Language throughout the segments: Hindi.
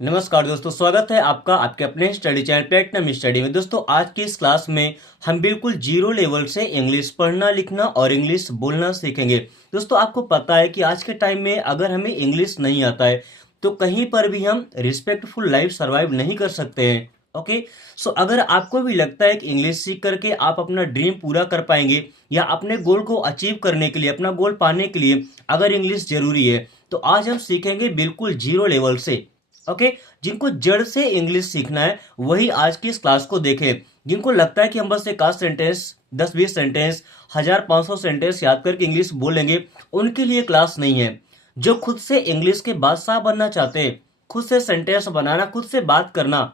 नमस्कार दोस्तों, स्वागत है आपका आपके अपने स्टडी चैनल प्लेटिनम स्टडी में। दोस्तों, आज की इस क्लास में हम बिल्कुल जीरो लेवल से इंग्लिश पढ़ना लिखना और इंग्लिश बोलना सीखेंगे। दोस्तों, आपको पता है कि आज के टाइम में अगर हमें इंग्लिश नहीं आता है तो कहीं पर भी हम रिस्पेक्टफुल लाइफ सर्वाइव नहीं कर सकते हैं। ओके, सो अगर आपको भी लगता है कि इंग्लिश सीख करके आप अपना ड्रीम पूरा कर पाएंगे या अपने गोल को अचीव करने के लिए, अपना गोल पाने के लिए अगर इंग्लिश जरूरी है, तो आज हम सीखेंगे बिल्कुल जीरो लेवल से। ओके, जिनको जड़ से इंग्लिश सीखना है वही आज की इस क्लास को देखें। जिनको लगता है कि हम बस एक आध सेंटेंस, 10-20 सेंटेंस, 1500 सेंटेंस याद करके इंग्लिश बोलेंगे, उनके लिए क्लास नहीं है। जो खुद से इंग्लिश के बादशाह बनना चाहते हैं, खुद से सेंटेंस बनाना, खुद से बात करना,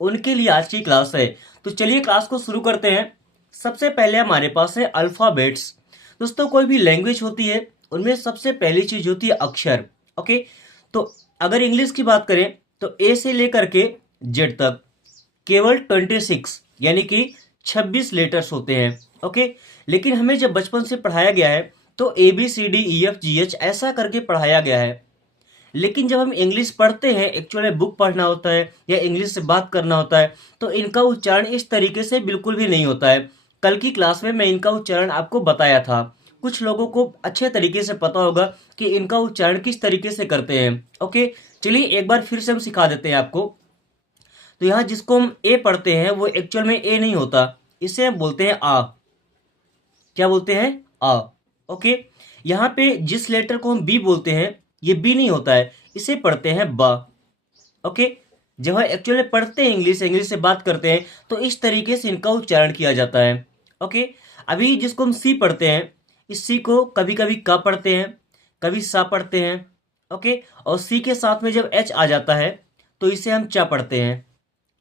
उनके लिए आज की क्लास है। तो चलिए क्लास को शुरू करते हैं। सबसे पहले हमारे पास है अल्फाबेट्स। दोस्तों, कोई भी लैंग्वेज होती है उनमें सबसे पहली चीज होती है अक्षर। ओके, तो अगर इंग्लिश की बात करें तो ए से लेकर के जेड तक केवल 26 यानी कि 26 लेटर्स होते हैं। ओके, लेकिन हमें जब बचपन से पढ़ाया गया है तो ABCDEFGH ऐसा करके पढ़ाया गया है। लेकिन जब हम इंग्लिश पढ़ते हैं, एक्चुअली बुक पढ़ना होता है या इंग्लिश से बात करना होता है, तो इनका उच्चारण इस तरीके से बिल्कुल भी नहीं होता है। कल की क्लास में मैं इनका उच्चारण आपको बताया था। कुछ लोगों को अच्छे तरीके से पता होगा कि इनका उच्चारण किस तरीके से करते हैं। ओके, चलिए एक बार फिर से हम सिखा देते हैं आपको। तो यहाँ जिसको हम ए पढ़ते हैं वो एक्चुअल में ए नहीं होता, इसे हम बोलते हैं आ। क्या बोलते हैं? आ। ओके, यहाँ पे जिस लेटर को हम बी बोलते हैं ये बी नहीं होता है, इसे पढ़ते हैं बा। ओके, जब हम एक्चुअली पढ़ते हैं इंग्लिश, इंग्लिश से बात करते हैं, तो इस तरीके से इनका उच्चारण किया जाता है। ओके, अभी जिसको हम सी पढ़ते हैं, इस सी को कभी कभी का पढ़ते हैं, कभी सा पढ़ते हैं। ओके, और सी के साथ में जब एच आ जाता है तो इसे हम चा पढ़ते हैं।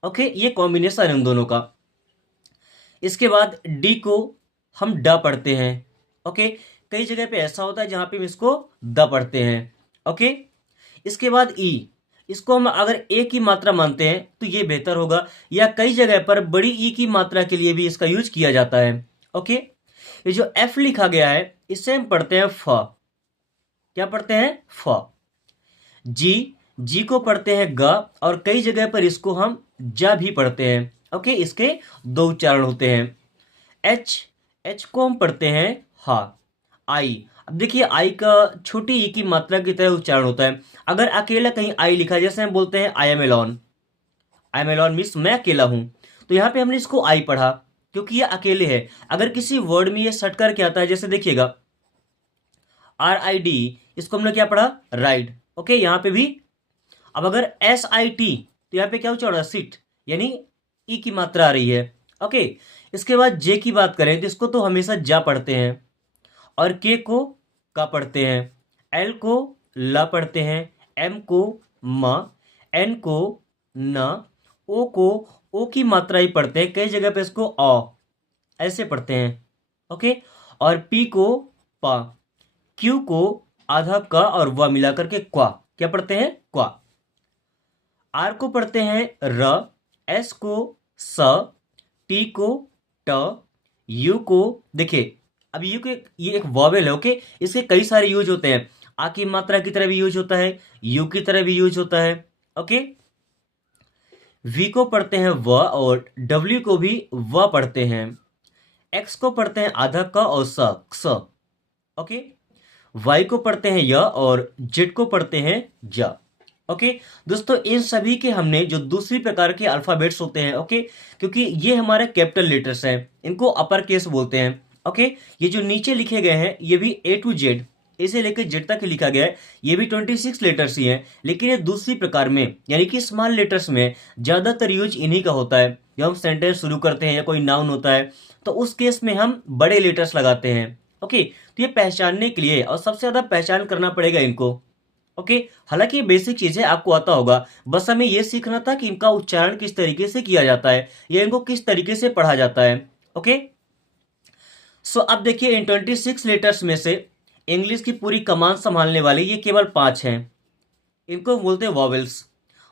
ओके, ये कॉम्बिनेशन है उन दोनों का। इसके बाद डी को हम ड पढ़ते हैं। ओके, कई जगह पे ऐसा होता है जहां पे हम इसको द पढ़ते हैं। ओके, इसके बाद ई, इसको हम अगर ए की मात्रा मानते हैं तो ये बेहतर होगा, या कई जगह पर बड़ी ई की मात्रा के लिए भी इसका यूज किया जाता है। ओके, ये जो एफ लिखा गया है इससे हम पढ़ते हैं फ। क्या पढ़ते हैं? फ। जी, जी को पढ़ते हैं ग, और कई जगह पर इसको हम जा भी पढ़ते हैं। ओके, इसके दो उच्चारण होते हैं। एच, एच को हम पढ़ते हैं हा। आई, अब देखिए आई का छोटी ई की मात्रा की तरह उच्चारण होता है। अगर अकेला कहीं आई लिखा है, जैसे हम बोलते हैं I am alone, I am alone means मैं अकेला हूं, तो यहाँ पे हमने इसको आई पढ़ा क्योंकि ये अकेले है। अगर किसी वर्ड में ये सट करके आता है, जैसे देखिएगा RID, इसको हमने क्या पढ़ा? राइड। ओके, यहाँ पे भी। अब अगर SIT, तो यहाँ पे क्या उच्चारण? सिट, यानी ई की मात्रा आ रही है। ओके, इसके बाद जे की बात करें तो इसको तो हमेशा जा पढ़ते हैं, और के को का पढ़ते हैं, एल को ला पढ़ते हैं, एम को म, एन को न, ओ को ओ की मात्रा ही पढ़ते हैं, कई जगह पे इसको अ ऐसे पढ़ते हैं। ओके, और पी को पा, क्यू को आधा क और व मिलाकर के क्वा, क्या पढ़ते हैं? क्वा। आर को पढ़ते हैं र, एस को स, टी को ट, यू को, देखिए अब यू के ये एक वॉवेल है। ओके, इसके कई सारे यूज होते हैं। आ की मात्रा की तरह भी यूज होता है, यू की तरह भी यूज होता है। ओके, वी को पढ़ते हैं व, और डब्ल्यू को भी व पढ़ते हैं। एक्स को पढ़ते हैं आधा क और स। ओके, वाई को पढ़ते हैं य, और जेड को पढ़ते हैं जा। ओके, दोस्तों इन सभी के हमने जो दूसरी प्रकार के अल्फाबेट्स होते हैं, ओके, क्योंकि ये हमारे कैपिटल लेटर्स हैं, इनको अपर केस बोलते हैं। ओके, ये जो नीचे लिखे गए हैं ये भी A to Z, ए से लेकर जेड तक लिखा गया है, ये भी 26 लेटर्स ही हैं, लेकिन ये दूसरी प्रकार में यानी कि स्मॉल लेटर्स में ज्यादातर यूज इन्हीं का होता है। जब हम सेंटेंस शुरू करते हैं या कोई नाउन होता है तो उस केस में हम बड़े लेटर्स लगाते हैं। ओके, तो ये पहचानने के लिए, और सबसे ज्यादा पहचान करना पड़ेगा इनको। ओके, हालांकि ये बेसिक चीजें आपको आता होगा, बस हमें ये सीखना था कि इनका उच्चारण किस तरीके से किया जाता है या इनको किस तरीके से पढ़ा जाता है। ओके, सो अब देखिए इन 26 लेटर्स में से इंग्लिश की पूरी कमान संभालने वाले ये केवल 5 हैं। इनको बोलते हैं वॉवेल्स।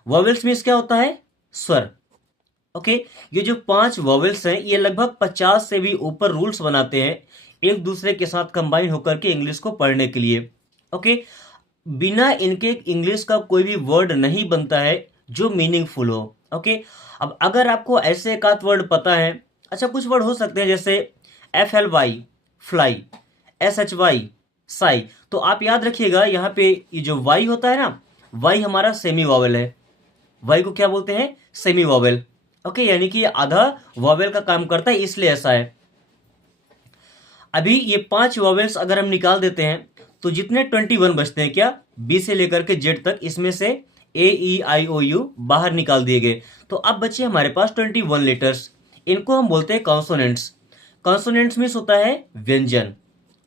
वॉवेल्स मीन्स क्या होता है? स्वर। ओके, ये जो 5 वॉवेल्स हैं ये लगभग 50 से भी ऊपर रूल्स बनाते हैं एक दूसरे के साथ कंबाइन होकर के इंग्लिश को पढ़ने के लिए। ओके, बिना इनके इंग्लिश का कोई भी वर्ड नहीं बनता है, जो मीनिंगफुल हो। ओके, अब अगर आपको ऐसे एक आध वर्ड पता है, अच्छा कुछ वर्ड हो सकते हैं जैसे FLY फ्लाई, SHY साई, तो आप याद रखिएगा यहाँ पे ये जो वाई होता है ना, वाई हमारा सेमी वॉवेल है। वाई को क्या बोलते हैं? Semi vowel. ओके, यानी कि ये आधा वॉवेल का काम करता है, इसलिए ऐसा है। अभी ये 5 वॉवेल्स अगर हम निकाल देते हैं तो जितने 21 बचते हैं, क्या बी से लेकर के जेड तक, इसमें से AEIOU बाहर निकाल दिए गए। तो अब बचे हमारे पास 21 लेटर्स, इनको हम बोलते हैं कॉन्सोनेंट्स। कॉन्सोनेंट्स मीन्स होता है व्यंजन।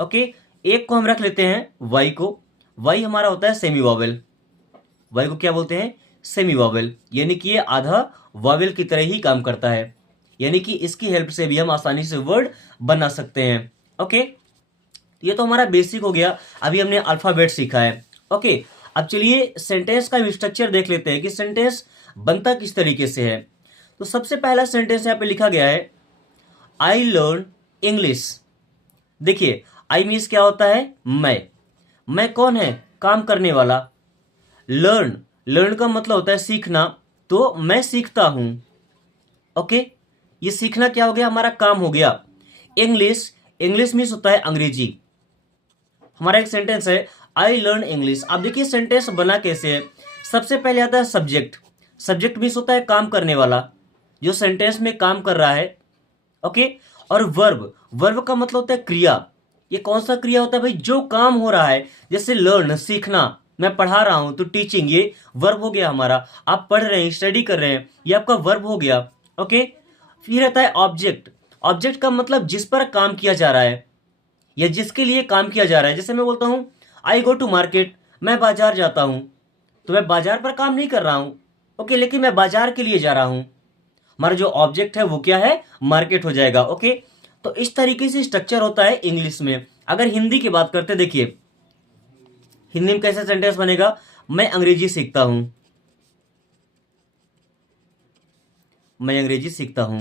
ओके, एक को हम रख लेते हैं वाई को, वाई हमारा होता है सेमी वॉवेल। वाई को क्या बोलते हैं? सेमी वॉवेल, यानी कि ये आधा वॉवेल की तरह ही काम करता है, यानी कि इसकी हेल्प से भी हम आसानी से वर्ड बना सकते हैं। ओके, ये तो हमारा बेसिक हो गया। अभी हमने अल्फाबेट सीखा है। ओके, अब चलिए सेंटेंस का स्ट्रक्चर देख लेते हैं कि सेंटेंस बनता किस तरीके से है। तो सबसे पहला सेंटेंस यहाँ पे लिखा गया है आई लर्न इंग्लिश। देखिए, आई मीन्स क्या होता है? मैं कौन है? काम करने वाला। लर्न, लर्न का मतलब होता है सीखना, तो मैं सीखता हूं। ओके, ये सीखना क्या हो गया? हमारा काम हो गया। इंग्लिश, इंग्लिश मीन्स होता है अंग्रेजी। हमारा एक सेंटेंस है आई लर्न इंग्लिश। अब देखिए सेंटेंस बना कैसे है। सबसे पहले आता है सब्जेक्ट। सब्जेक्ट मीन्स होता है काम करने वाला, जो सेंटेंस में काम कर रहा है। ओके, और वर्ब, वर्ब का मतलब होता है क्रिया। ये कौन सा क्रिया होता है भाई? जो काम हो रहा है, जैसे लर्न सीखना, मैं पढ़ा रहा हूं तो टीचिंग, ये वर्ब हो गया हमारा। आप पढ़ रहे हैं, स्टडी कर रहे हैं, ये आपका वर्ब हो गया। ओके, फिर आता है ऑब्जेक्ट। ऑब्जेक्ट का मतलब जिस पर काम किया जा रहा है या जिसके लिए काम किया जा रहा है। जैसे मैं बोलता हूं आई गो टू मार्केट, मैं बाजार जाता हूं, तो मैं बाजार पर काम नहीं कर रहा हूं। ओके, लेकिन मैं बाजार के लिए जा रहा हूं। हमारा जो ऑब्जेक्ट है वो क्या है? मार्केट हो जाएगा। ओके, तो इस तरीके से स्ट्रक्चर होता है इंग्लिश में। अगर हिंदी की बात करते, देखिए हिंदी में कैसे सेंटेंस बनेगा? मैं अंग्रेजी सीखता हूं, मैं अंग्रेजी सीखता हूं।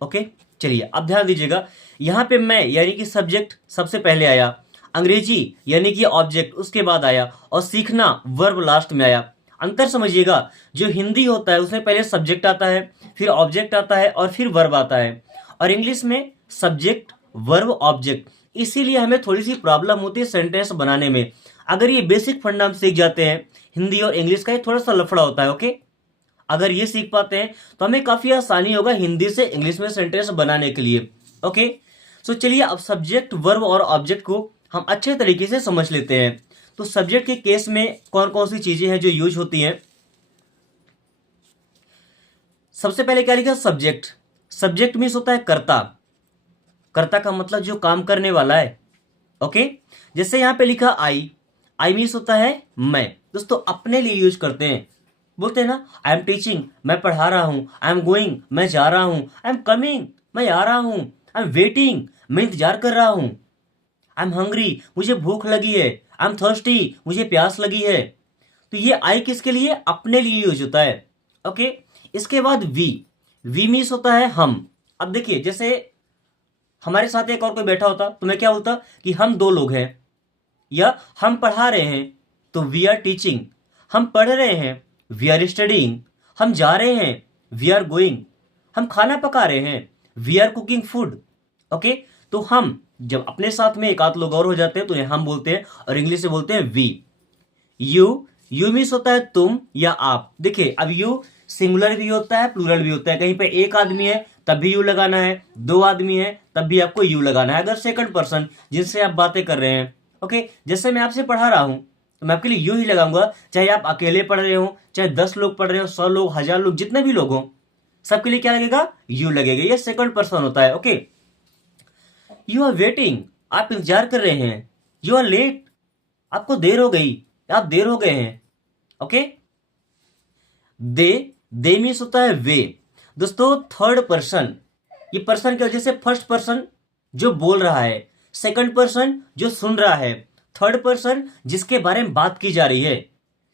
ओके, चलिए अब ध्यान दीजिएगा, यहां पे मैं यानी कि सब्जेक्ट सबसे पहले आया, अंग्रेजी यानी कि ऑब्जेक्ट उसके बाद आया, और सीखना वर्ब लास्ट में आया। अंतर समझिएगा, जो हिंदी होता है उसमें पहले सब्जेक्ट आता है, फिर ऑब्जेक्ट आता है और फिर वर्ब आता है, और इंग्लिश में सब्जेक्ट वर्ब ऑब्जेक्ट। इसीलिए हमें थोड़ी सी प्रॉब्लम होती है सेंटेंस बनाने में। अगर ये बेसिक फंडा हम सीख जाते हैं, हिंदी और इंग्लिश का ये थोड़ा सा लफड़ा होता है। ओके, अगर ये सीख पाते हैं तो हमें काफी आसानी होगा हिंदी से इंग्लिश में सेंटेंस बनाने के लिए। ओके, सो चलिए अब सब्जेक्ट वर्ब और ऑब्जेक्ट को हम अच्छे तरीके से समझ लेते हैं। तो सब्जेक्ट के केस में कौन कौन सी चीजें हैं जो यूज होती हैं? सबसे पहले क्या लिखा? सब्जेक्ट। सब्जेक्ट मीन्स होता है कर्ता। कर्ता का मतलब जो काम करने वाला है। ओके, जैसे यहां पे लिखा आई, आई मीन्स होता है मैं। दोस्तों अपने लिए यूज करते हैं, बोलते हैं ना आई एम टीचिंग, मैं पढ़ा रहा हूं, आई एम गोइंग, मैं जा रहा हूं, आई एम कमिंग, मैं आ रहा हूं, आई एम वेटिंग, मैं इंतजार कर रहा हूं, आई एम हंग्री, मुझे भूख लगी है, आई एम थर्स्टी, मुझे प्यास लगी है। तो ये आई किसके लिए? अपने लिए यूज होता है। ओके, इसके बाद वी, वी मीन्स होता है हम। अब देखिए जैसे हमारे साथ एक और कोई बैठा होता तो मैं क्या बोलता कि हम दो लोग हैं, या हम पढ़ा रहे हैं तो वी आर टीचिंग, हम पढ़ रहे हैं वी आर स्टडीइंग, हम जा रहे हैं वी आर गोइंग, हम खाना पका रहे हैं we are cooking food. Okay, तो हम जब अपने साथ में एक आध लोग और हो जाते हैं तो ये हम बोलते हैं, और इंग्लिश से बोलते हैं वी। यू, यू मीन्स होता है तुम या आप। देखिए अब यू सिंगुलर भी होता है, प्लूरल भी होता है। कहीं पे एक आदमी है तब भी यू लगाना है, दो आदमी है तब भी आपको यू लगाना है, अगर सेकंड पर्सन जिनसे आप बातें कर रहे हैं। ओके, जैसे मैं आपसे पढ़ा रहा हूं तो मैं आपके लिए यू ही लगाऊंगा, चाहे आप अकेले पढ़ रहे हो, चाहे 10 लोग पढ़ रहे हो, 100 लोग, 1000 लोग, जितने भी लोग हो, सबके लिए क्या लगेगा? यू लगेगा। ये सेकंड पर्सन होता है। ओके, यू आर वेटिंग, आप इंतजार कर रहे हैं, यू आर लेट, आपको देर हो गई, आप देर हो गए हैं। ओके, दे मीन्स होता है वे। दोस्तों थर्ड पर्सन, ये पर्सन की वजह से फर्स्ट पर्सन जो बोल रहा है, सेकंड पर्सन जो सुन रहा है, थर्ड पर्सन जिसके बारे में बात की जा रही है।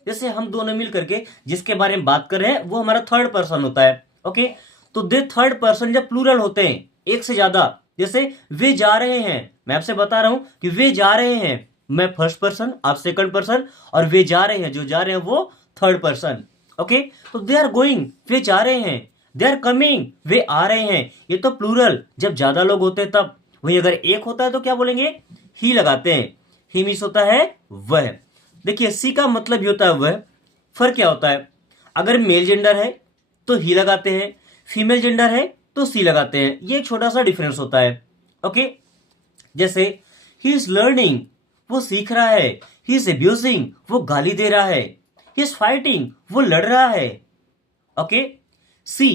जैसे हम दोनों मिल करके जिसके बारे में बात कर रहे हैं वो हमारा थर्ड पर्सन होता है। ओके, तो दे थर्ड पर्सन जब प्लूरल होते हैं, एक से ज्यादा, जैसे वे जा रहे हैं, मैं आपसे बता रहा हूं कि वे जा रहे हैं, मैं फर्स्ट पर्सन, आप सेकंड पर्सन, और वे जा रहे हैं, जो जा रहे हैं वो थर्ड पर्सन। ओके, तो दे आर गोइंग वे जा रहे हैं, दे आर कमिंग वे आ रहे हैं। ये तो प्लूरल, जब ज्यादा लोग होते हैं तब। वही अगर एक होता है तो क्या बोलेंगे, ही लगाते हैं। ही मीन्स होता है वह। देखिए सी का मतलब ही होता है वह। फर्क क्या होता है, अगर मेल जेंडर है तो ही लगाते हैं, फीमेल जेंडर है तो सी लगाते हैं। ये एक छोटा सा डिफरेंस होता है। ओके, जैसे ही इज लर्निंग, वो सीख रहा है। ही इज एब्यूजिंग, वो गाली दे रहा है। ही इज फाइटिंग, वो लड़ रहा है। ओके, सी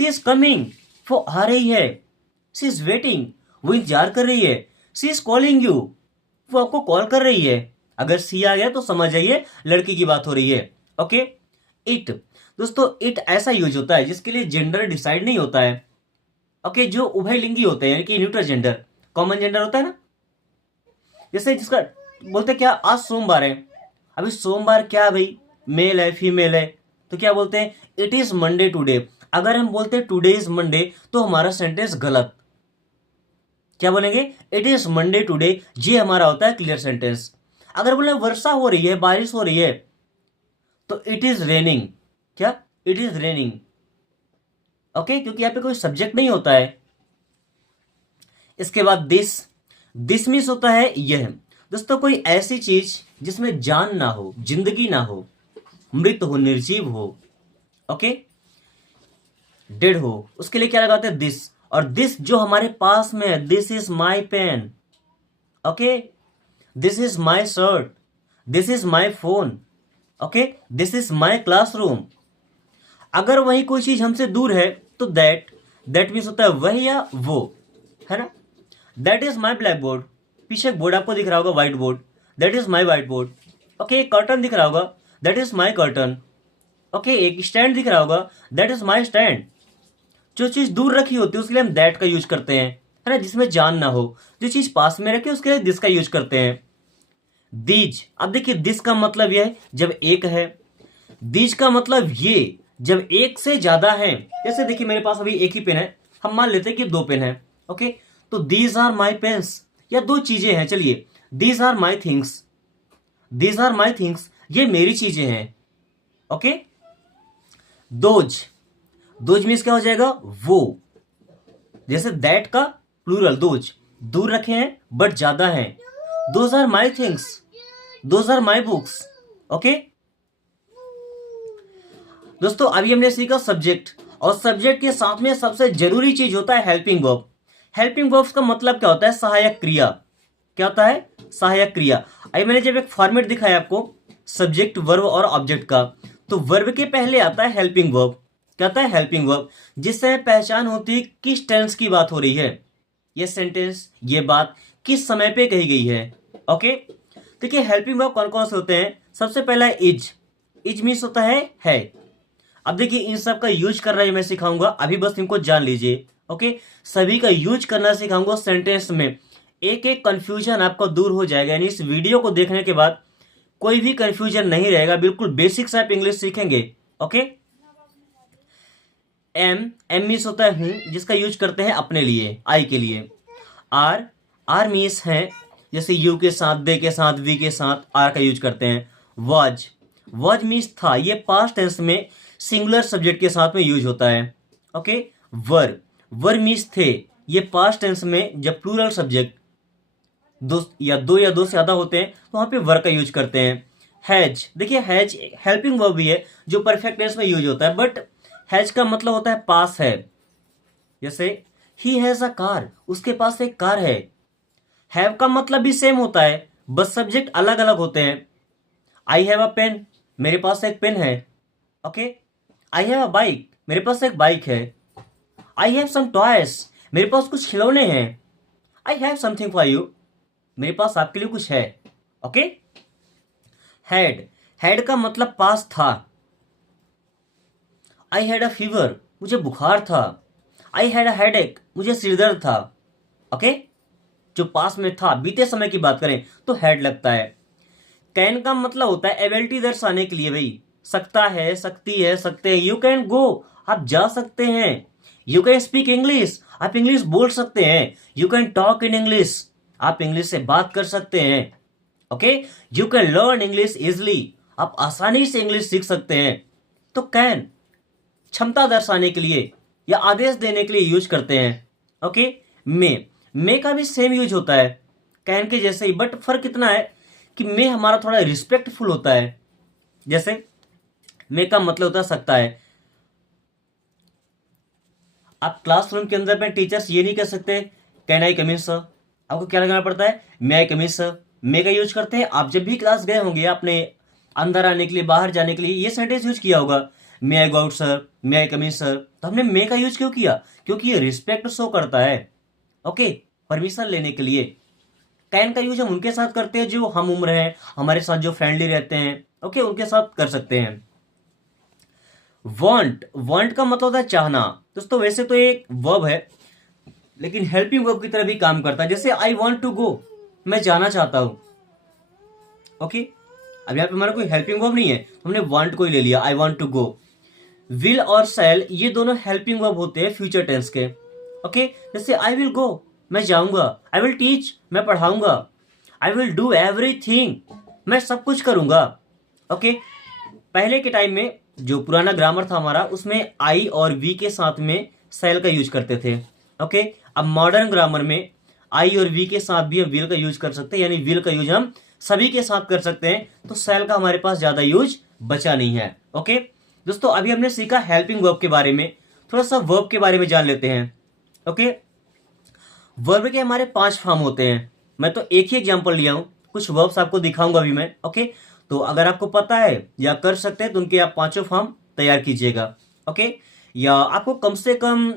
इज कमिंग, वो आ रही है। सी इज वेटिंग, वो इंतजार कर रही है। सी इज कॉलिंग यू, वो आपको कॉल कर रही है। अगर सी आ गया तो समझ जाइए लड़की की बात हो रही है। ओके, इट, दोस्तों इट ऐसा यूज होता है जिसके लिए जेंडर डिसाइड नहीं होता है। ओके, जो उभयलिंगी होते हैं यानी कि न्यूट्रल जेंडर, कॉमन जेंडर होता है ना, जैसे जिसका बोलते क्या, आज सोमवार है। अभी सोमवार क्या है भाई, मेल है फीमेल है, तो क्या बोलते हैं, इट इज मंडे टुडे। अगर हम बोलते हैं टुडे इज मंडे तो हमारा सेंटेंस गलत। क्या बोलेंगे, इट इज मंडे टुडे, ये हमारा होता है क्लियर सेंटेंस। अगर बोले वर्षा हो रही है, बारिश हो रही है, तो इट इज रेनिंग। क्या, इट इज रेनिंग। ओके, क्योंकि यहां पे कोई सब्जेक्ट नहीं होता है। इसके बाद दिस मीन्स होता है यह। दोस्तों कोई ऐसी चीज जिसमें जान ना हो, जिंदगी ना हो, मृत हो, निर्जीव हो, ओके, डेड हो, उसके लिए क्या लगाते हैं, दिस। और दिस जो हमारे पास में है, this is my pen. Okay, this is my shirt, this is my phone, okay, this is my classroom. अगर वही कोई चीज हमसे दूर है तो दैट मीन्स होता है वह या वो, है ना। That is my black board, पीछे एक बोर्ड आपको दिख रहा होगा, white board, that is my white board. Okay, एक कर्टन दिख रहा होगा, that is my curtain. Okay, एक स्टैंड दिख रहा होगा, दैट इज माई स्टैंड। जो चीज दूर रखी होती है उसके लिए हम दैट का यूज करते हैं, है ना, जिसमें जान ना हो। जो चीज पास में रखे उसके लिए दिस का यूज करते हैं। दीज, अब देखिए दिस का मतलब यह है जब एक है, दीज का मतलब ये जब एक से ज्यादा है। जैसे देखिए मेरे पास अभी एक ही पेन है, हम मान लेते हैं कि दो पेन है। ओके, तो दीज आर माई पेन्स, या दो चीजें हैं, चलिए these are my things, these are my things, ये मेरी चीजें हैं। ओके, दोज, दोज मीन्स क्या हो जाएगा, वो। जैसे दैट का प्लूरल दोज, दूर रखे हैं बट ज्यादा हैं। Those are my things, those are my books. Okay दोस्तों, अभी हमने सीखा सब्जेक्ट, और सब्जेक्ट के साथ में सबसे जरूरी चीज होता है हेल्पिंग वर्ब। हेल्पिंग वर्ब्स का मतलब क्या होता है, सहायक क्रिया। क्या होता है, सहायक क्रिया। अभी मैंने जब एक फॉर्मेट दिखाया आपको सब्जेक्ट, वर्ब और ऑब्जेक्ट का, तो वर्ब के पहले आता है हेल्पिंग वर्ब। क्या होता है, हेल्पिंग वर्ब, जिससे पहचान होती है किस टेंस की बात हो रही है। ये सेंटेंस, ये बात किस समय पे कही गई है। ओके, देखिए हेल्पिंग वर्ब कौन कौन से होते हैं। सबसे पहला है इज मीन्स होता है। अब देखिए इन सब का यूज करना मैं सिखाऊंगा, अभी बस इनको जान लीजिए। ओके, सभी का यूज करना सिखाऊंगा सेंटेंस में। एक एक कंफ्यूजन आपका दूर हो जाएगा, यानी इस वीडियो को देखने के बाद कोई भी कंफ्यूजन नहीं रहेगा, बिल्कुल बेसिक्स आप इंग्लिश सीखेंगे। ओके, एम मीन्स होता है हूं, जिसका यूज करते हैं अपने लिए, आई के लिए। आर मीन्स है, जैसे यू के साथ, दे के साथ, वी के साथ आर का यूज करते हैं। वॉज मीन्स था, ये पास्ट टेंस में सिंगुलर सब्जेक्ट के साथ में यूज होता है। ओके, वर मीन्स थे, ये पास्ट टेंस में जब प्लूरल सब्जेक्ट दो या दो से ज्यादा होते हैं तो वहां पे वर का यूज करते हैं। हैज, देखिए हैज हेल्पिंग वर्ब भी है जो परफेक्ट टेंस में यूज होता है, बट हैज का मतलब होता है पास है। जैसे ही हैज अ कार, उसके पास एक कार है। हैव का मतलब भी सेम होता है, बस सब्जेक्ट अलग अलग होते हैं। आई हैव अ पेन, मेरे पास एक पेन है। Okay, I have a bike, मेरे पास एक बाइक है। आई हैव सम टॉयज, मेरे पास कुछ खिलौने हैं। I have something for you, मेरे पास आपके लिए कुछ है। ओके, हैड का मतलब पास था। आई हैड अ फीवर, मुझे बुखार था। आई हैड अ हेडेक, मुझे सिरदर्द था। ओके, जो पास में था, बीते समय की बात करें तो हैड लगता है। कैन का मतलब होता है एबिलिटी दर्शाने के लिए, भाई सकता है, सकती है, सकते हैं। यू कैन गो, आप जा सकते हैं। यू कैन स्पीक इंग्लिश, आप इंग्लिश बोल सकते हैं। You can talk in English, आप इंग्लिश से बात कर सकते हैं। Okay, you can learn English easily, आप आसानी से इंग्लिश सीख सकते हैं। तो कैन क्षमता दर्शाने के लिए या आदेश देने के लिए यूज करते हैं। ओके, मे का भी सेम यूज होता है कैन के जैसे ही, बट फर्क इतना है कि मे हमारा थोड़ा रिस्पेक्टफुल होता है। जैसे मे का मतलब होता है सकता है। आप क्लासरूम के अंदर में टीचर्स ये नहीं कह सकते can I come in sir, आपको क्या लगाना पड़ता है, मे आई कम इन सर। मे का यूज करते हैं। आप जब भी क्लास गए होंगे आपने अंदर आने के लिए, बाहर जाने के लिए ये सेंटेंस यूज किया होगा, मे आई गो आउट सर, मे आई कम इन सर। तो हमने मे का यूज क्यों किया, क्योंकि ये रिस्पेक्ट शो करता है। ओके, परमिशन लेने के लिए। कैन का यूज हम उनके साथ करते हैं जो हम उम्र हैं, हमारे साथ जो फ्रेंडली रहते हैं। ओके, उनके साथ कर सकते हैं। वांट का मतलब होता है चाहना। दोस्तों वैसे तो एक वर्ब है लेकिन हेल्पिंग वर्ब की तरह भी काम करता है। जैसे आई वांट टू गो, मैं जाना चाहता हूं। ओके, अब यहाँ पे हमारा कोई हेल्पिंग वर्ब नहीं है, हमने वांट को ही ले लिया, I want to go. Will और शैल ये दोनों हेल्पिंग वर्ब होते हैं फ्यूचर टेंस के। ओके, जैसे आई विल गो, मैं जाऊंगा। आई विल टीच, मैं पढ़ाऊंगा। आई विल डू एवरीथिंग, मैं सब कुछ करूंगा। ओके, पहले के टाइम में जो पुराना ग्रामर था हमारा, उसमें आई और वी के साथ में शैल का यूज करते थे। ओके, अब मॉडर्न ग्रामर में आई और वी के साथ भी हम विल का यूज कर सकते हैं, यानी विल का यूज हम सभी के साथ कर सकते हैं। तो शैल का हमारे पास ज्यादा यूज बचा नहीं है। ओके दोस्तों, अभी हमने सीखा हेल्पिंग वर्ब के बारे में, थोड़ा सा वर्ब के बारे में जान लेते हैं। ओके, वर्ब के हमारे 5 फॉर्म होते हैं। मैं तो एक ही एग्जांपल लिया हूं, कुछ वर्ब्स आपको दिखाऊंगा अभी मैं। ओके, तो अगर आपको पता है या कर सकते हैं तो उनके आप 5 फॉर्म तैयार कीजिएगा। ओके, या आपको कम से कम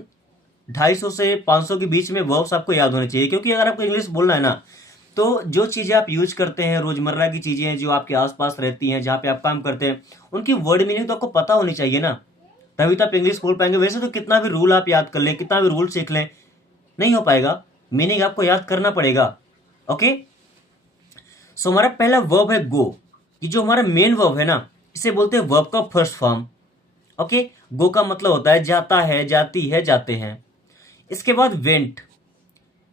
250 से 500 के बीच में वर्ब्स आपको याद होने चाहिए, क्योंकि अगर आपको इंग्लिश बोलना है ना, तो जो चीजें आप यूज करते हैं, रोजमर्रा की चीजें जो आपके आसपास रहती हैं, जहां पे आप काम करते हैं, उनकी वर्ड मीनिंग तो आपको पता होनी चाहिए ना, तभी तो आप इंग्लिश बोल पाएंगे। वैसे तो कितना भी रूल आप याद कर लें, कितना भी रूल सीख लें, नहीं हो पाएगा। मीनिंग आपको याद करना पड़ेगा। ओके, सो हमारा पहला वर्ब है गो। ये जो हमारा मेन वर्ब है ना, इसे बोलते हैं वर्ब का फर्स्ट फॉर्म। ओके, गो का मतलब होता है जाता है, जाती है, जाते हैं। इसके बाद वेंट,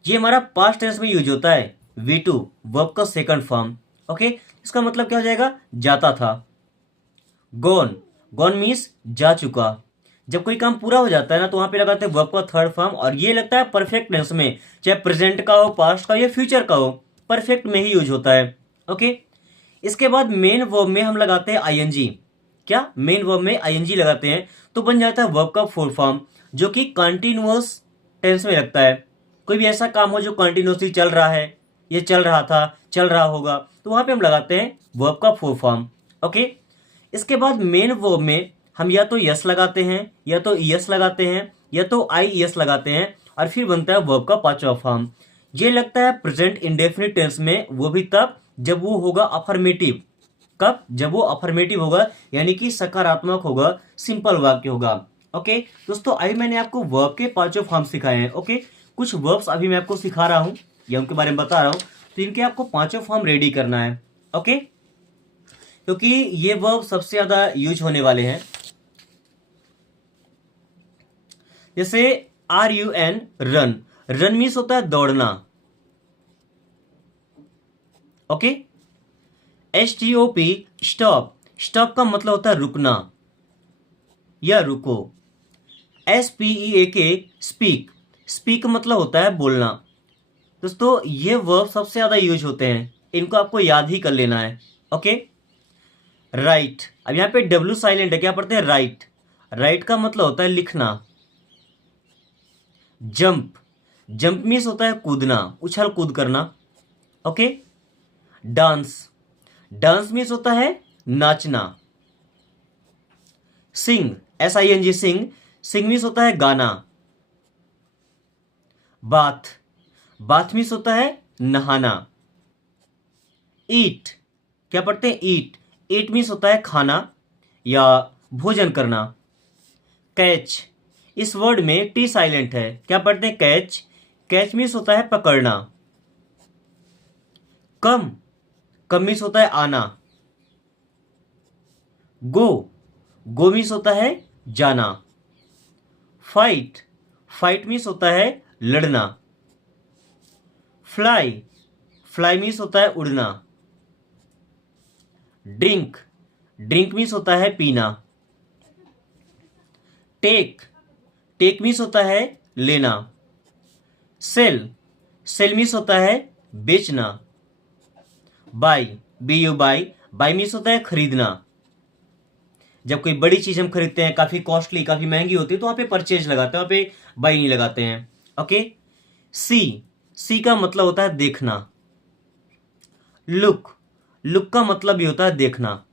ये हमारा पास्ट टेंस में यूज होता है। वी टू वर्ब का सेकंड फॉर्म। ओके, इसका मतलब क्या हो जाएगा, जाता था। गॉन, गॉन मीन्स जा चुका। जब कोई काम पूरा हो जाता है ना, तो वहां पे लगाते हैं वर्ब का थर्ड फॉर्म, और ये लगता है परफेक्ट टेंस में, चाहे प्रेजेंट का हो, पास्ट का हो या फ्यूचर का हो, परफेक्ट में ही यूज होता है। ओके, इसके बाद मेन वर्ब में हम लगाते हैं आईएनजी। क्या, मेन वर्ब में आईएनजी लगाते हैं तो बन जाता है वर्ब का फोर्थ फॉर्म, जो कि कंटिन्यूअस टेंस में लगता है। कोई भी ऐसा काम हो जो कंटिन्यूअसली चल रहा है, ये चल रहा था, चल रहा होगा, तो वहां पे हम लगाते हैं वर्ब का फोर्थ फॉर्म। ओके, इसके बाद मेन वर्ब में हम या तो यस लगाते हैं, या तो यस लगाते हैं, या तो आई यस लगाते हैं, और फिर बनता है वर्ब का पांचवा फॉर्म। ये लगता है प्रेजेंट इंडेफिनिट टेंस में, वो भी तब जब वो होगा अफर्मेटिव। कब, जब वो अफर्मेटिव होगा, यानी कि सकारात्मक होगा, सिंपल वाक्य होगा। ओके दोस्तों, अभी मैंने आपको वर्ब के 5 फॉर्म सिखाए हैं। ओके, कुछ वर्ब्स अभी मैं आपको सिखा रहा हूं या उनके बारे में बता रहा हूं, तो इनके आपको 5 फॉर्म रेडी करना है। ओके, क्योंकि ये वर्ब सबसे ज्यादा यूज होने वाले हैं। जैसे RUN, रन, रन मीन्स होता है दौड़ना। ओके, STOP, स्टॉप, स्टॉप का मतलब होता है रुकना या रुको। SPEAK, स्पीक, स्पीक मतलब होता है बोलना। दोस्तों ये वर्ब सबसे ज्यादा यूज होते हैं, इनको आपको याद ही कर लेना है। ओके, राइट, अब यहां पे W साइलेंट है, क्या पढ़ते हैं, राइट। राइट का मतलब होता है लिखना। जंप, जंप मीन्स होता है कूदना, उछल कूद करना। ओके, डांस, डांस मीन्स होता है नाचना। सिंग, SING, सिंग, सिंग मीन्स होता है गाना। बाथ, बाथ मीन्स होता है नहाना। ईट, क्या पढ़ते हैं, ईट, ईट मीन्स होता है खाना या भोजन करना। कैच, इस वर्ड में T साइलेंट है, क्या पढ़ते हैं, कैच, कैच मीन्स होता है पकड़ना। कम, कम मीन्स होता है आना। गो, गो मीन्स होता है जाना। फाइट, फाइट मीन्स होता है लड़ना। फ्लाई, फ्लाई मीन्स होता है उड़ना। ड्रिंक, ड्रिंक मीन्स होता है पीना। टेक, टेक मीन्स होता है लेना। सेल, सेल मीन्स होता है बेचना। Buy, B U buy, buy means होता है खरीदना। जब कोई बड़ी चीज हम खरीदते हैं, काफी कॉस्टली, काफी महंगी होती है, तो वहां पे परचेज लगाते हैं, वहां पे बाय नहीं लगाते हैं। ओके। सी, सी का मतलब होता है देखना। लुक, लुक का मतलब भी होता है देखना।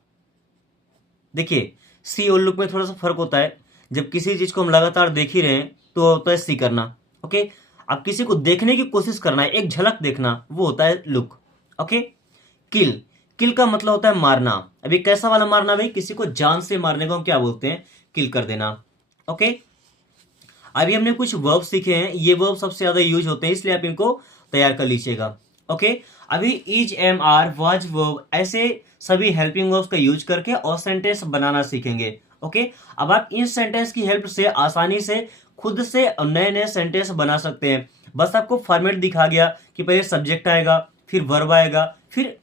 देखिए, सी और लुक में थोड़ा सा फर्क होता है। जब किसी चीज को हम लगातार देख ही रहे हैं तो होता है सी करना। ओके। अब किसी को देखने की कोशिश करना है, एक झलक देखना, वो होता है लुक। ओके। किल, किल का मतलब होता है मारना। अभी कैसा वाला मारना भाई? किसी को जान से मारने को हम क्या बोलते हैं? किल कर देना। ओके। अभी हमने कुछ वर्ब सीखे हैं, ये वर्ब सबसे ज्यादा यूज होते हैं, इसलिए आप इनको तैयार कर लीजिएगा। ओके। अभी is, am, are, was, verb, ऐसे सभी हेल्पिंग वर्ब्स का यूज करके और सेंटेंस बनाना सीखेंगे। ओके। अब आप इन सेंटेंस की हेल्प से आसानी से खुद से नए नए सेंटेंस बना सकते हैं। बस आपको फॉर्मेट दिखा गया कि पहले सब्जेक्ट आएगा, फिर वर्ब आएगा, फिर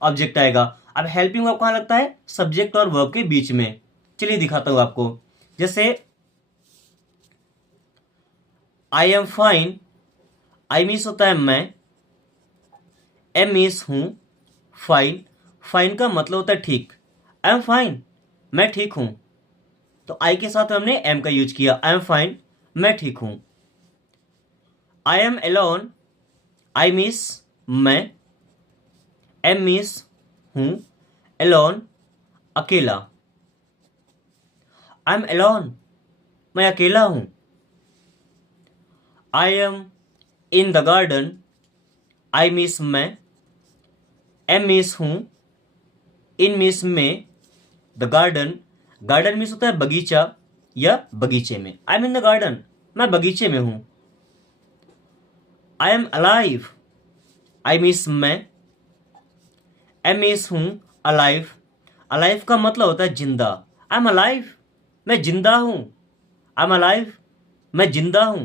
ऑब्जेक्ट आएगा। अब हेल्पिंग वर्ब कहां लगता है? सब्जेक्ट और वर्ब के बीच में। चलिए दिखाता हूं आपको। जैसे I am fine, I means होता है मैं, एम मीन्स हूं, फाइन, फाइन का मतलब होता है ठीक। आई एम फाइन, मैं ठीक हूं। तो आई के साथ हमने एम का यूज किया। आई एम फाइन, मैं ठीक हूं। I am alone, I means मैं, एम मीन्स हूं, एलोन अकेला। आई एम एलोन, मैं अकेला हूं। I am in the garden, I means मैं, एम मीन्स हूं, इन मीन्स में, द गार्डन, गार्डन मीन्स होता है बगीचा या बगीचे में। I am in the garden, मैं बगीचे में हूं। I am alive, I means मैं, एम मीन्स हूं, अलाइव, अलाइव का मतलब होता है जिंदा। आई एम अलाइव, मैं जिंदा हूं। आई एम अलाइव, मैं जिंदा हूं।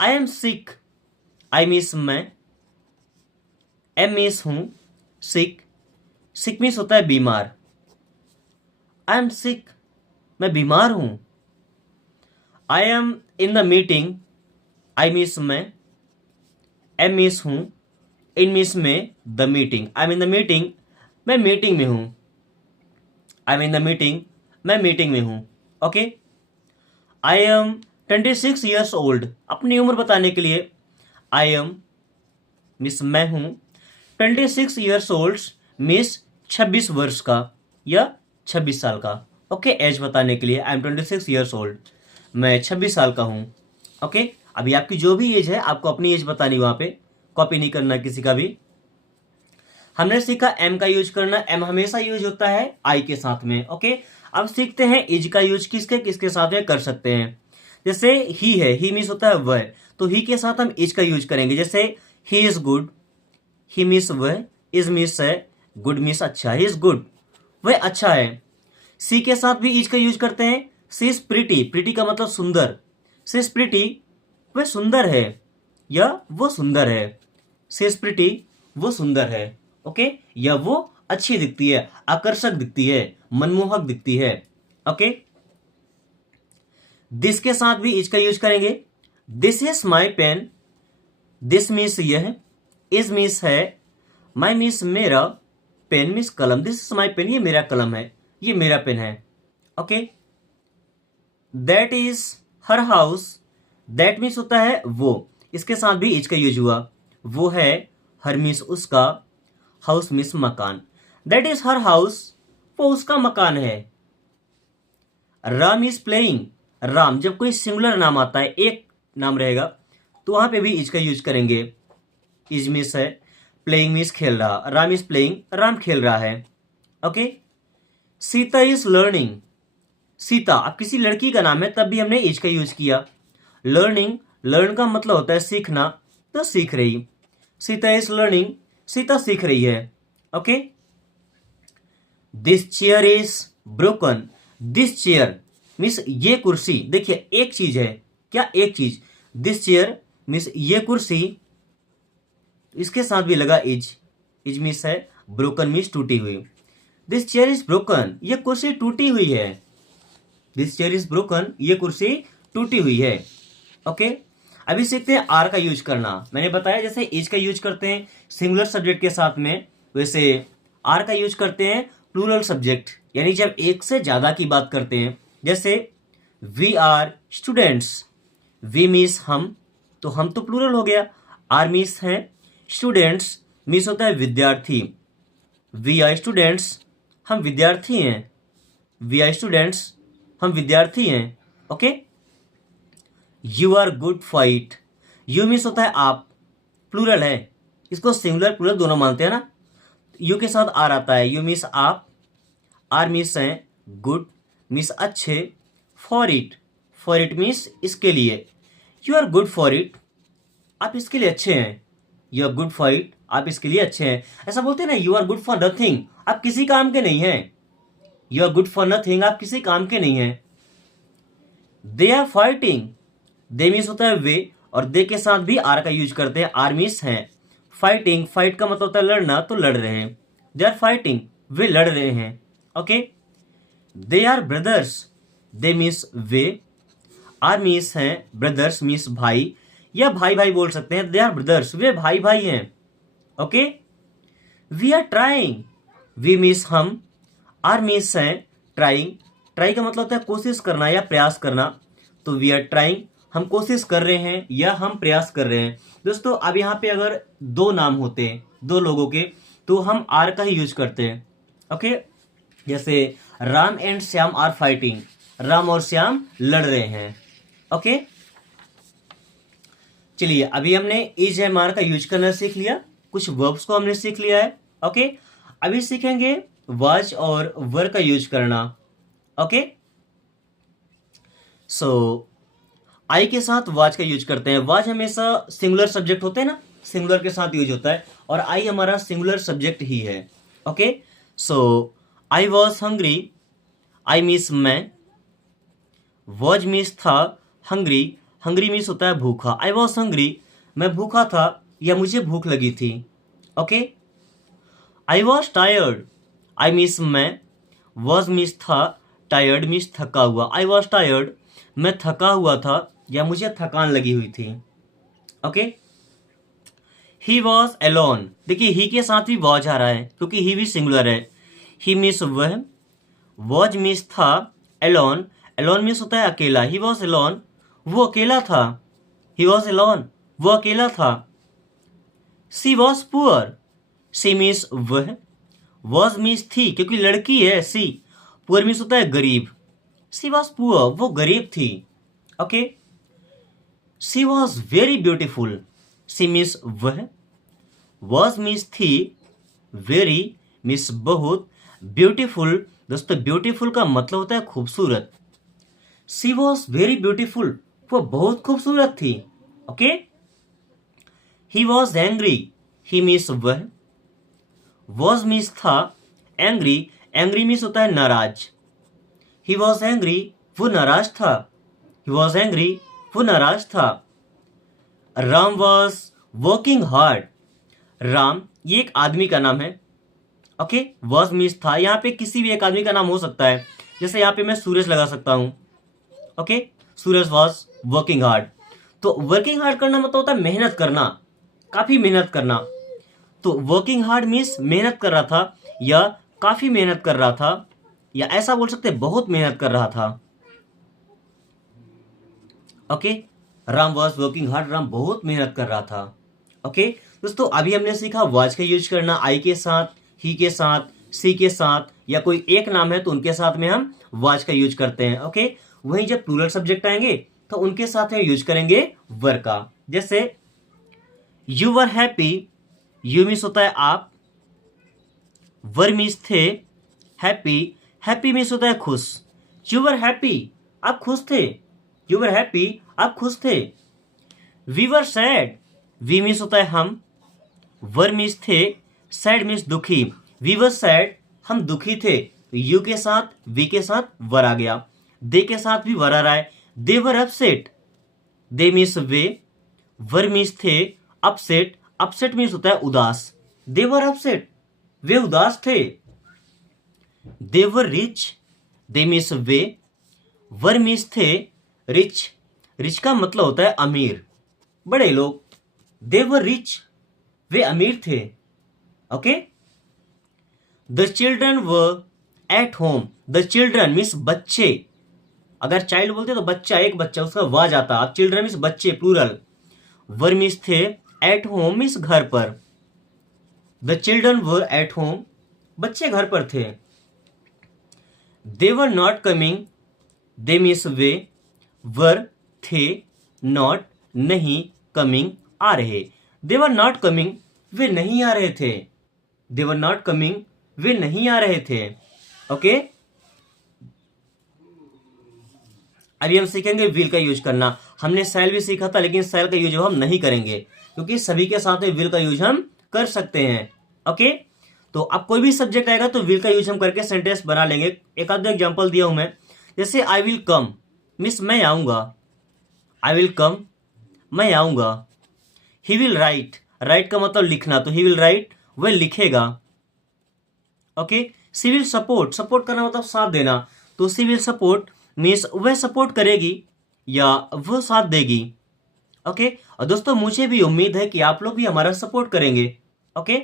I am sick, I means मैं, एम मीन्स हूं, सिक, सिक मीन्स होता है बीमार। आई एम सिक, मैं बीमार हूं। I am in the meeting, I means मैं, एम मीन्स हूं, इन मीन्स में, the meeting. I am in the meeting, मैं मीटिंग में हूं। I am in the meeting, मैं मीटिंग में हूं। Okay. I am 26 years old, अपनी उम्र बताने के लिए आई एम मिस मैं हूं, 26 ईयर्स ओल्ड मिस 26 वर्ष का या 26 साल का। ओके। एज बताने के लिए आई एम 26 ईयर्स ओल्ड, मैं 26 साल का हूं। ओके। अभी आपकी जो भी एज है आपको अपनी एज बतानी, वहां पे कॉपी नहीं करना किसी का भी। हमने सीखा एम का यूज करना। एम हमेशा यूज होता है आई के साथ में। ओके। अब सीखते हैं इज का यूज किसके किसके साथ में कर सकते हैं। जैसे ही है, ही मीन्स होता है वह, तो ही के साथ हम इज का यूज करेंगे। जैसे he is good, he means वह, इज मीन्स है, गुड मीन्स अच्छा, ही इज गुड, वह अच्छा है। सी के साथ भी इज का यूज करते हैं। सी इज प्रिटी, प्रिटी का मतलब सुंदर, सी इज प्रिटी, वह सुंदर है या वो सुंदर है। सी इज प्रिटी, वो सुंदर है। ओके। या वो अच्छी दिखती है, आकर्षक दिखती है, मनमोहक दिखती है। ओके। दिस के साथ भी इज का यूज करेंगे। This is my pen, this means यह, इज मीन्स है, माई मीन्स मेरा, पेन मीन्स कलम। दिस इज माई पेन, ये मेरा कलम है, ये मेरा पेन है। Okay. That is her house, that means होता है वो, इसके साथ भी इज का यूज हुआ। वो है, हर मीन्स उसका, हाउस मीन्स मकान। दैट इज हर हाउस, वो उसका मकान है। राम इज प्लेइंग, राम जब कोई सिंगुलर नाम आता है, एक नाम रहेगा, तो वहां पे भी इज का यूज करेंगे। इज मीन्स है, प्लेइंग मीन्स खेल रहा, राम इज प्लेइंग, राम खेल रहा है। Okay. Sita is learning, Sita अब किसी लड़की का नाम है, तब भी हमने इज का यूज किया। लर्निंग, लर्न का मतलब होता है सीखना, तो सीख रही। सीता इज लर्निंग, सीता सीख रही है। Okay. This chair is broken, this chair means ये कुर्सी। देखिए एक चीज है, क्या एक चीज, दिस चेयर मीन्स ये कुर्सी, इसके साथ भी लगा इज, इज मीन्स है, ब्रोकन मीन्स टूटी हुई। दिस चेयर इज ब्रोकन, ये कुर्सी टूटी हुई है। दिस चेयर इज ब्रोकन, ये कुर्सी टूटी हुई है। ओके, अभी सीखते हैं आर का यूज करना। मैंने बताया जैसे इज का यूज करते हैं सिंगुलर सब्जेक्ट के साथ में, वैसे आर का यूज करते हैं प्लूरल सब्जेक्ट, यानी जब एक से ज्यादा की बात करते हैं। जैसे we are students, we means हम, तो हम तो प्लूरल हो गया। आर मीन्स है स्टूडेंट्स, मीन्स होता है विद्यार्थी। वी आर स्टूडेंट्स, हम विद्यार्थी हैं। वी आर स्टूडेंट्स, हम विद्यार्थी हैं। Okay, you are good for it, you means होता है आप, प्लूरल है, इसको सिंगुलर प्लूरल दोनों मानते हैं ना। यू के साथ आर आता है, यू मीन्स आप, आर मीन्स है गुड, मीन्स अच्छे, फॉर इट मीन्स इसके लिए। You are good for it, आप इसके लिए अच्छे हैं। You are good for it, आप इसके लिए अच्छे हैं। ऐसा बोलते हैं ना, you are good for nothing, आप किसी काम के नहीं हैं। You are good for nothing, आप किसी काम के नहीं हैं। They are fighting, they means होता है वे, और दे के साथ भी आर का यूज करते हैं। आर मीन्स है फाइटिंग, फाइट का मतलब होता है लड़ना, तो लड़ रहे हैं। दे आर फाइटिंग, वे लड़ रहे हैं। Okay, they are brothers, they means वे, आर मीन्स है ब्रदर्स मीन्स भाई, या भाई भाई बोल सकते हैं। दे आर ब्रदर्स, वे भाई भाई हैं। Okay, we are trying, we means हम, आर मीन्स है ट्राइंग, ट्राई का मतलब होता है कोशिश करना या प्रयास करना, तो वी आर ट्राइंग, हम कोशिश कर रहे हैं या हम प्रयास कर रहे हैं। दोस्तों अब यहाँ पे अगर दो नाम होते हैं दो लोगों के, तो हम आर का ही यूज करते हैं। ओके, जैसे Ram and Shyam are fighting, Ram और श्याम लड़ रहे हैं। ओके, चलिए अभी हमने इज एम आर का यूज करना सीख लिया, कुछ वर्ब्स को हमने सीख लिया है। ओके, अभी सीखेंगे वाज और वर का यूज करना। ओके, सो आई के साथ वाज का यूज करते हैं। वाज हमेशा सिंगुलर सब्जेक्ट होते हैं ना, सिंगुलर के साथ यूज होता है, और आई हमारा सिंगुलर सब्जेक्ट ही है। Okay, so I was hungry, I means मैं, वॉज मीन्स था, हंग्री, हंग्री मीन्स होता है भूखा। आई वॉज हंग्री, मैं भूखा था या मुझे भूख लगी थी। Okay, I was tired, I means मैं, वॉज मीन्स था, टायर्ड मीन्स थका हुआ। आई वॉज टायर्ड, मैं थका हुआ था या मुझे थकान लगी हुई थी। ओके, ही वॉज एलोन, देखिए ही के साथ भी वॉज आ रहा है क्योंकि ही भी सिंगुलर है। ही मीन्स वह, वॉज मीन्स था, एलोन, एलोन मीन्स होता है अकेला। ही वॉज एलोन, वो अकेला था। ही वॉज एलोन, वो अकेला था। सी वॉज पुअर, सी मीन्स वह, वॉज मीन्स थी क्योंकि लड़की है सी, पुअर मीन्स होता है गरीब। सी वॉज पुअर, वो गरीब थी। Okay, she was very beautiful, she means वह, वॉज मीन्स थी, वेरी मीन्स बहुत, ब्यूटीफुल, दोस्तों ब्यूटीफुल का मतलब होता है खूबसूरत। सी वॉज वेरी ब्यूटीफुल, वो बहुत खूबसूरत थी। Okay, he was angry, he means वह, वॉज मीन्स था, एंग्री, एंग्री मीन्स होता है नाराज। ही वॉज एंग्री, वो नाराज था। ही वॉज एंग्री, वो नाराज था। Ram was working hard, Ram ये एक आदमी का नाम है। ओके, वॉज मीन्स था, यहाँ पे किसी भी एक आदमी का नाम हो सकता है, जैसे यहाँ पे मैं सूरज लगा सकता हूँ। Okay, Suraj was working hard, तो वर्किंग हार्ड करना मतलब होता है मेहनत करना, काफी मेहनत करना। तो वर्किंग हार्ड मीन्स मेहनत कर रहा था, या काफी मेहनत कर रहा था, या ऐसा बोल सकते बहुत मेहनत कर रहा था। Okay, Ram was working hard, Ram बहुत मेहनत कर रहा था। ओके, दोस्तों अभी हमने सीखा वाज का यूज करना आई के साथ, ही के साथ, सी के साथ, या कोई एक नाम है तो उनके साथ में हम वाज का यूज करते हैं। ओके, वहीं जब प्लूरल सब्जेक्ट आएंगे तो उनके साथ हम यूज करेंगे वर का। जैसे you were happy, you means होता है आप, वर मीन्स थे, हैप्पी, हैप्पी मीन्स होता है खुश। यू वर हैप्पी, आप खुश थे। यू वर हैप्पी, आप खुश थे। We were sad, we means होता है हम, वर मीन्स थे, सैड मीन्स दुखी। वी वर सैड, हम दुखी थे। यू के साथ वी के साथ वर आ गया, दे के साथ भी वर आ रहा है। They were upset, they means वे, वर मीन्स थे, अपसेट, अपसेट मीन्स होता है उदास। दे वर अपसेट, वे उदास थे। They were rich, they means वे, वर मीन्स थे, रिच, रिच का मतलब होता है अमीर, बड़े लोग। दे वर रिच, वे अमीर थे। Okay. The children were at home, the children means बच्चे, अगर चाइल्ड बोलते तो बच्चा, एक बच्चा, उसका वा जाता, अब चिल्ड्रन मीन्स बच्चे, प्लूरल। वर मीन्स थे, एट होम मीन्स घर पर। The children were at home, बच्चे घर पर थे। They were not coming, they means वे, वर थे, नॉट नहीं, कमिंग आ रहे। दे वर नॉट कमिंग, वे नहीं आ रहे थे। दे वर नॉट कमिंग, वे नहीं आ रहे थे। ओके। अभी हम सीखेंगे विल का यूज करना। हमने शैल भी सीखा था, लेकिन शैल का यूज हम नहीं करेंगे, क्योंकि सभी के साथ विल का यूज हम कर सकते हैं। ओके। तो अब कोई भी सब्जेक्ट आएगा तो विल का यूज हम करके सेंटेंस बना लेंगे। एक आध एग्जांपल दिया हूं मैं, जैसे आई विल कम मीन्स मैं आऊंगा, आई विल कम, मैं आऊंगा। ही विल राइट, राइट का मतलब लिखना, तो ही विल राइट, वह लिखेगा। Okay. She will support, support करना मतलब साथ देना, तो सी विल सपोर्ट मीन्स वह सपोर्ट करेगी या वह साथ देगी। ओके। और दोस्तों मुझे भी उम्मीद है कि आप लोग भी हमारा सपोर्ट करेंगे। ओके।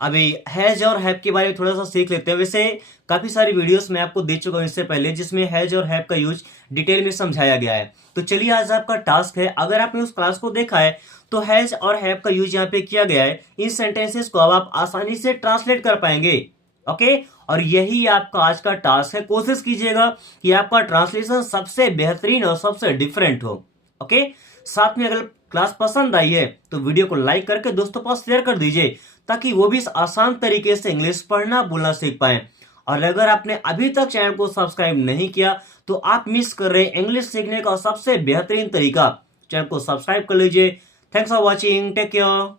अभी हैज और हैव के बारे में थोड़ा सा सीख लेते हैं। वैसे काफी सारी वीडियोस मैं आपको दे चुका हूं इससे पहले, जिसमें हैज और हैव का यूज डिटेल में समझाया गया है। तो चलिए आज आपका टास्क है, अगर आपने उस क्लास को देखा है तो हैज और हैव का यूज यहाँ पे किया गया है। इन सेंटेंसेस को अब आप आसानी से ट्रांसलेट कर पाएंगे। ओके। और यही आपका आज का टास्क है। कोशिश कीजिएगा कि आपका ट्रांसलेशन सबसे बेहतरीन और सबसे डिफरेंट हो। ओके। साथ में अगर क्लास पसंद आई है तो वीडियो को लाइक करके दोस्तों पास शेयर कर दीजिए, ताकि वो भी इस आसान तरीके से इंग्लिश पढ़ना बोलना सीख पाए। और अगर आपने अभी तक चैनल को सब्सक्राइब नहीं किया तो आप मिस कर रहे हैं इंग्लिश सीखने का सबसे बेहतरीन तरीका। चैनल को सब्सक्राइब कर लीजिए। Thanks for watching, take care.